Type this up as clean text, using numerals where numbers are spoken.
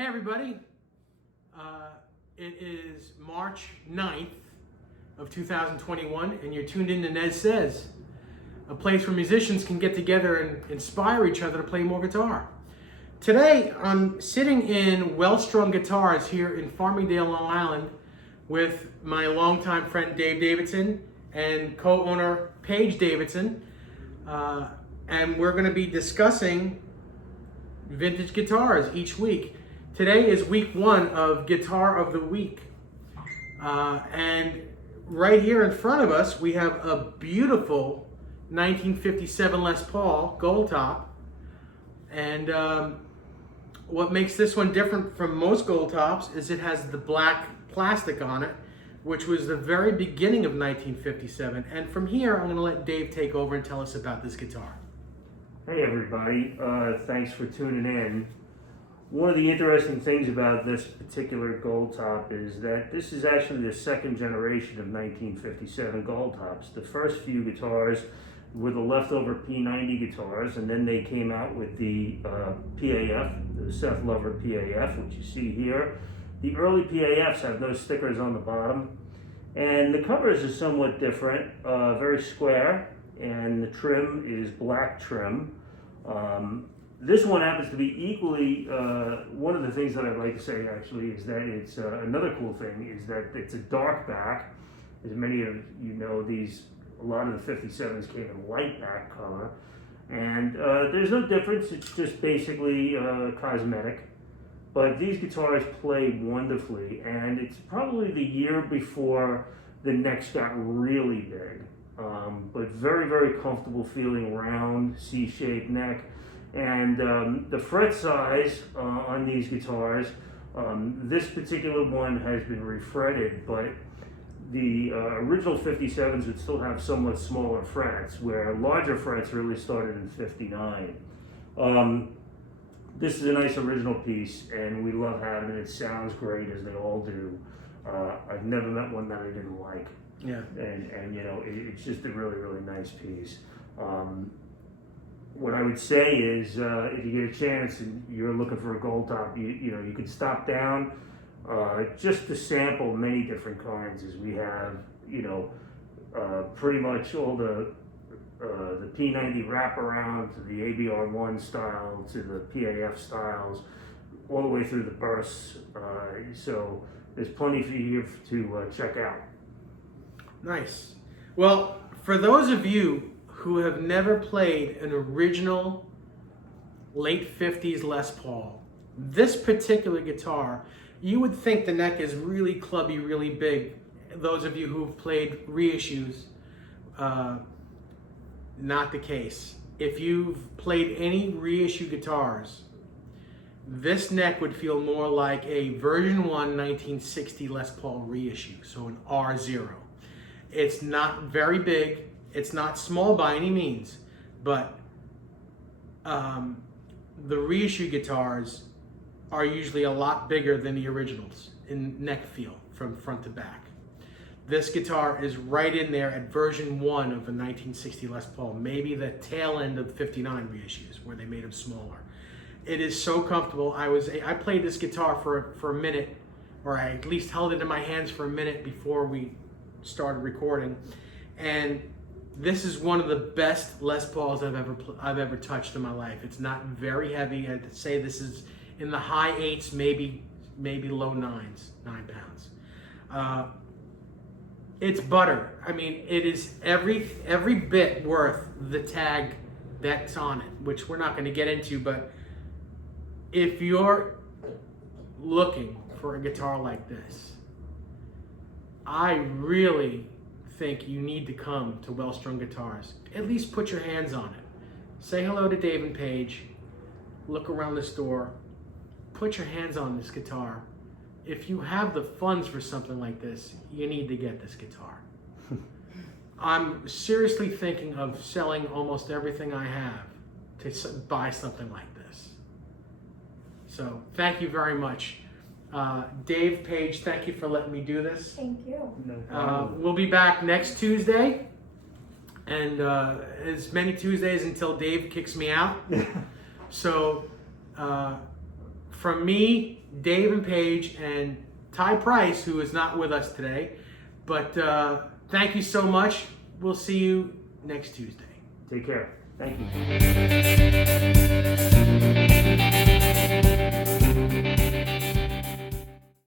Hey everybody, it is March 9th of 2021 and you're tuned in to NEZ SEZ, a place where musicians can get together and inspire each other to play more guitar. Today I'm sitting in Well Strung Guitars here in Farmingdale, Long Island with my longtime friend Dave Davidson and co-owner Paige Davidson, and we're going to be discussing vintage guitars each week. Today is week one of Guitar of the Week. And right here in front of us, we have a beautiful 1957 Les Paul Gold Top. And what makes this one different from most Gold Tops is it has the black plastic on it, which was the very beginning of 1957. And from here, I'm going to let Dave take over and tell us about this guitar. Hey everybody, thanks for tuning in. One of the interesting things about this particular Gold Top is that this is actually the second generation of 1957 Gold Tops. The first few guitars were the leftover P90 guitars, and then they came out with the PAF, the Seth Lover PAF, which you see here. The early PAFs have no stickers on the bottom, and the covers are somewhat different, very square, and the trim is black trim. This one happens to be equally, one of the things that I'd like to say actually is that it's, another cool thing is that it's a dark back. As many of you know, a lot of the 57s came in light back color. And there's no difference, it's just basically cosmetic. But these guitars play wonderfully, and it's probably the year before the necks got really big. But very, very comfortable feeling round, C-shaped neck. And the fret size on these guitars, this particular one has been refretted, but the original 57s would still have somewhat smaller frets, where larger frets really started in 59. This is a nice original piece, and we love having it. It sounds great, as they all do. I've never met one that I didn't like. Yeah. And you know, it's just a really, really nice piece. What I would say is, if you get a chance and you're looking for a Gold Top, you know, you could stop down just to sample many different kinds, as we have, you know, pretty much all the P90 wraparound to the ABR1 style to the PAF styles, all the way through the bursts. So there's plenty for you to check out. Nice. Well, for those of you who have never played an original late 50s Les Paul, this particular guitar, you would think the neck is really clubby, really big. Those of you who've played reissues, not the case. If you've played any reissue guitars, this neck would feel more like a version 1 1960 Les Paul reissue, so an R0. It's not very big. It's not small by any means, but the reissue guitars are usually a lot bigger than the originals in neck feel from front to back. This guitar is right in there at version 1 of a 1960 Les Paul, maybe the tail end of 59 reissues where they made them smaller. It is so comfortable. I played this guitar for a minute, or I at least held it in my hands for a minute before we started recording, and this is one of the best Les Pauls I've ever touched in my life. It's not very heavy. I'd say this is in the high 8s, maybe low 9s, 9 pounds. It's butter. I mean, it is every bit worth the tag that's on it, which we're not going to get into. But if you're looking for a guitar like this, I really think you need to come to Well Strung Guitars. At least put your hands on it. Say hello to Dave and Paige. Look around the store. Put your hands on this guitar. If you have the funds for something like this, you need to get this guitar. I'm seriously thinking of selling almost everything I have to buy something like this. So thank you very much. Dave, Paige, thank you for letting me do this. Thank you. No problem. We'll be back next Tuesday, and as many Tuesdays until Dave kicks me out. So from me, Dave and Paige, and Ty Price, who is not with us today. But thank you so much. We'll see you next Tuesday. Take care. Thank you.